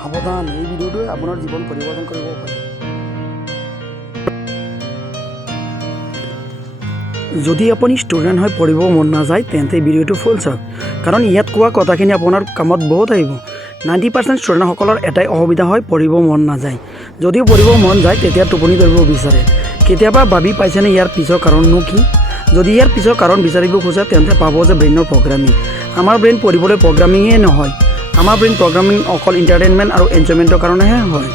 সাৱধান, এই ভিডিঅ'টোৱে আপোনাৰ জীৱন পৰিৱৰ্তন কৰিব পাৰে। যদি আপুনি ষ্টুডেণ্ট হৈ পঢ়িব মন নাযায় তেন্তে ভিডিঅ'টো ফুল চাওক, কাৰণ ইয়াত কোৱা কথাখিনি আপোনাৰ কামত বহুত আহিব। 90% ষ্টুডেণ্টসকলৰ এটাই অসুবিধা হয়, পঢ়িব মন নাযায়। যদিও পঢ়িব মন যায় তেতিয়া টোপনি ধৰিব বিচাৰে। কেতিয়াবা ভাবি পাইছেনে ইয়াৰ পিছৰ কাৰণনো কি? যদি ইয়াৰ পিছৰ কাৰণ বিচাৰিব খোজে তেন্তে পাব যে ব্ৰেইনৰ প্ৰগ্ৰামিং। আমাৰ ব্ৰেইন পঢ়িবলৈ প্ৰগ্ৰামিঙে নহয়, আমাৰ ব্ৰেইন প্ৰগ্ৰামিং অকল এণ্টাৰটেইনমেণ্ট আৰু এনজয়মেণ্টৰ কাৰণেহে হয়।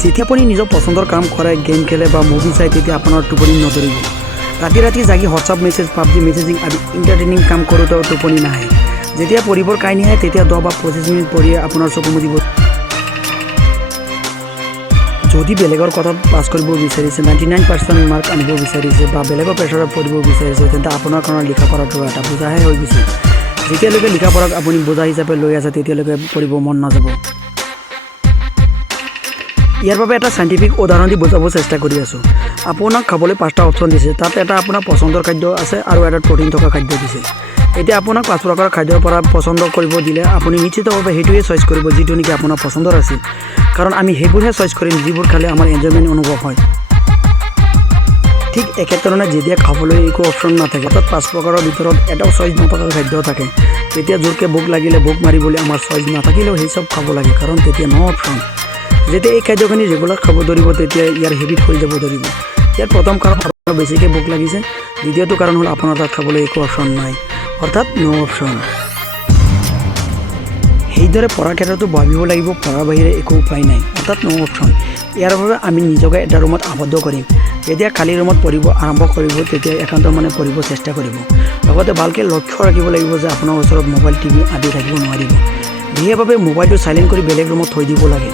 যেতিয়া আপুনি নিজৰ পচন্দৰ কাম কৰে, গেম খেলে বা মুভি চাই তেতিয়া আপোনাৰ টোপনি নধৰিব। ৰাতি ৰাতি জাগি হোৱাটছআপ মেছেজ, পাবজি মেছেজিং আদি এণ্টাৰটেইনিং কাম কৰোঁতেও টোপনি নাহে। যেতিয়া পঢ়িবৰ কাহিনী আহে তেতিয়া 10 বা 25 মিনিট পঢ়িয়ে আপোনাৰ চকু মুদিব। যদি বেলেগৰ কথাত পাছ কৰিব বিচাৰিছে, 99% মাৰ্ক আনিব বিচাৰিছে বা বেলেগৰ প্ৰেছাৰত পঢ়িব বিচাৰিছে, তেন্তে আপোনাৰ কাৰণে লিখা পঢ়াটো এটা বোজাহে হৈ গৈছে। যেতিয়ালৈকে লিখা পঢ়াক আপুনি বোজা হিচাপে লৈ আছে তেতিয়ালৈকে পঢ়িব মন নাযাব। ইয়াৰ বাবে এটা চাইণ্টিফিক উদাহৰণ দি বুজাব চেষ্টা কৰি আছোঁ। আপোনাক খাবলৈ 5টা অপশ্যন দিছে, তাত এটা আপোনাৰ পচন্দৰ খাদ্য আছে আৰু এটা প্ৰটিন থকা খাদ্য দিছে। এতিয়া আপোনাক 5 প্ৰকাৰৰ খাদ্যৰ পৰা পচন্দ কৰিব দিলে আপুনি নিশ্চিতভাৱে সেইটোৱে চইচ কৰিব যিটো নেকি আপোনাৰ পচন্দৰ আছিল, কাৰণ আমি সেইবোৰহে চইচ কৰিম যিবোৰ খালে আমাৰ এনজয়মেণ্ট অনুভৱ হয়। ঠিক একেধৰণে যেতিয়া খাবলৈ একো অপশ্যন নাথাকে, অৰ্থাৎ 5 প্ৰকাৰৰ ভিতৰত এটাও চইচ নথকা খাদ্য থাকে, তেতিয়া জোৰকৈ ভোক লাগিলে ভোক মাৰিবলৈ আমাৰ চইচ নাথাকিলেও সেই চব খাব লাগে, কাৰণ তেতিয়া ন অপশ্যন। যেতিয়া এই খাদ্যখিনি ৰেগুলাৰ খাব ধৰিব তেতিয়া ইয়াৰ হেবিট হৈ যাব ধৰিব। ইয়াৰ প্ৰথম কাৰণ আপোনাৰ বেছিকৈ ভোক লাগিছে, দ্বিতীয়টো কাৰণ হ'ল আপোনাৰ তাত খাবলৈ একো অপশ্যন নাই, অৰ্থাৎ ন' অপশ্যন। সেইদৰে পঢ়াৰ ক্ষেত্ৰতো ভাবিব লাগিব, পঢ়াৰ বাহিৰে একো উপায় নাই, অৰ্থাৎ ন' অপশ্যন। ইয়াৰ বাবে আমি নিজকে এটা ৰুমত আবদ্ধ কৰিম। যেতিয়া খালী ৰুমত পঢ়িব আৰম্ভ কৰিব তেতিয়া একান্ত মনে পঢ়িব চেষ্টা কৰিব। লগতে ভালকৈ লক্ষ্য ৰাখিব লাগিব যে আপোনাৰ ওচৰত মোবাইল, টিভি আদি থাকিব নোৱাৰিব। বিশেষভাৱে মোবাইলটো চাইলেণ্ট কৰি বেলেগ ৰুমত থৈ দিব লাগে।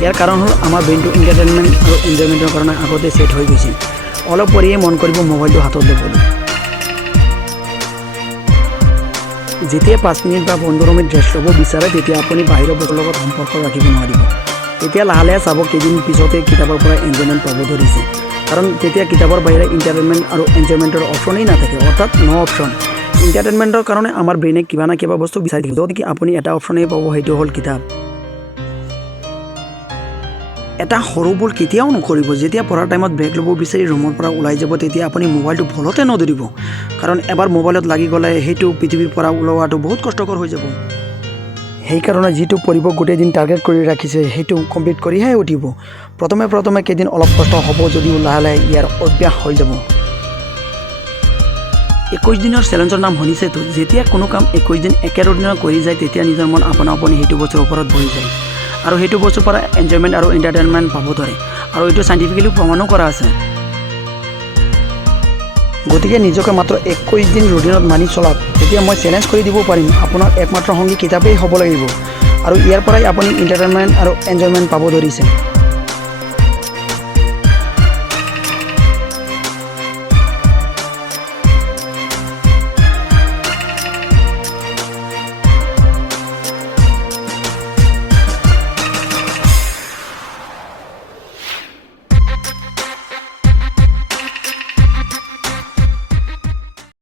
ইয়াৰ কাৰণ হ'ল আমাৰ ব্ৰেইনটো এণ্টাৰটেইনমেণ্ট আৰু এনজয়মেণ্টৰ কাৰণে আগতে ছেট হৈ গৈছিল। অলপ পঢ়িয়ে মন কৰিব মোবাইলটো হাতত ল'বলৈ। যেতিয়া 5 মিনিট বা 15 মিনিট ৰেষ্ট ল'ব বিচাৰে তেতিয়া আপুনি বাহিৰৰ বস্তুৰ লগত সম্পৰ্ক ৰাখিব নোৱাৰিব। তেতিয়া লাহে লাহে চাব কেইদিন পিছতে কিতাপৰ পৰা এনজয়মেণ্ট পাব ধৰিছে, কাৰণ তেতিয়া কিতাপৰ বাহিৰে এণ্টাৰটেইনমেণ্ট আৰু এনজয়মেণ্টৰ অপশ্যনেই নাথাকে, অৰ্থাৎ ন' অপশ্যন। এণ্টাৰটেইনমেণ্টৰ কাৰণে আমাৰ ব্ৰেইনে কিবা না কিবা বস্তু বিচাৰি থাকিব, য'ত কি আপুনি এটা অপশ্যনেই পাব, সেইটো হ'ল কিতাপ। এটা সৰু ভুল কেতিয়াও নকৰিব। যেতিয়া পঢ়াৰ টাইমত ব্ৰেক ল'ব বিচাৰি ৰুমৰ পৰা ওলাই যাব তেতিয়া আপুনি মোবাইলটো ভুলতে নধৰিব, কাৰণ এবাৰ মোবাইলত লাগি গ'লে সেইটো পৃথিৱীৰ পৰা ওলোৱাটো বহুত কষ্টকৰ হৈ যাব। সেইকাৰণে যিটো পঢ়িব গোটেই দিন টাৰ্গেট কৰি ৰাখিছে সেইটো কমপ্লিট কৰিহে উঠিব। প্ৰথমে কেইদিন অলপ কষ্ট হ'ব, যদিও লাহে লাহে ইয়াৰ অভ্যাস হৈ যাব। 21 দিনৰ চেলেঞ্জৰ নাম শুনিছেতো। যেতিয়া কোনো কাম 21 দিন একে ৰুটিনত কৰি যায় তেতিয়া নিজৰ মন আপোনা আপুনি সেইটো বস্তুৰ ওপৰত বহি যায় আৰু সেইটো বস্তুৰ পৰা এনজয়মেণ্ট আৰু এণ্টাৰটেইনমেণ্ট পাব ধৰে, আৰু এইটো চাইণ্টিফিকেলি প্ৰমাণো কৰা আছে। গতিকে নিজকে মাত্ৰ 21 দিন ৰুটিনত মানি চলাওক। তেতিয়া মই চেলেঞ্জ কৰি দিব পাৰিম, আপোনাৰ একমাত্ৰ সংগী কিতাপেই হ'ব লাগিব, আৰু ইয়াৰ পৰাই আপুনি এণ্টাৰটেইনমেণ্ট আৰু এনজয়মেণ্ট পাব ধৰিছে।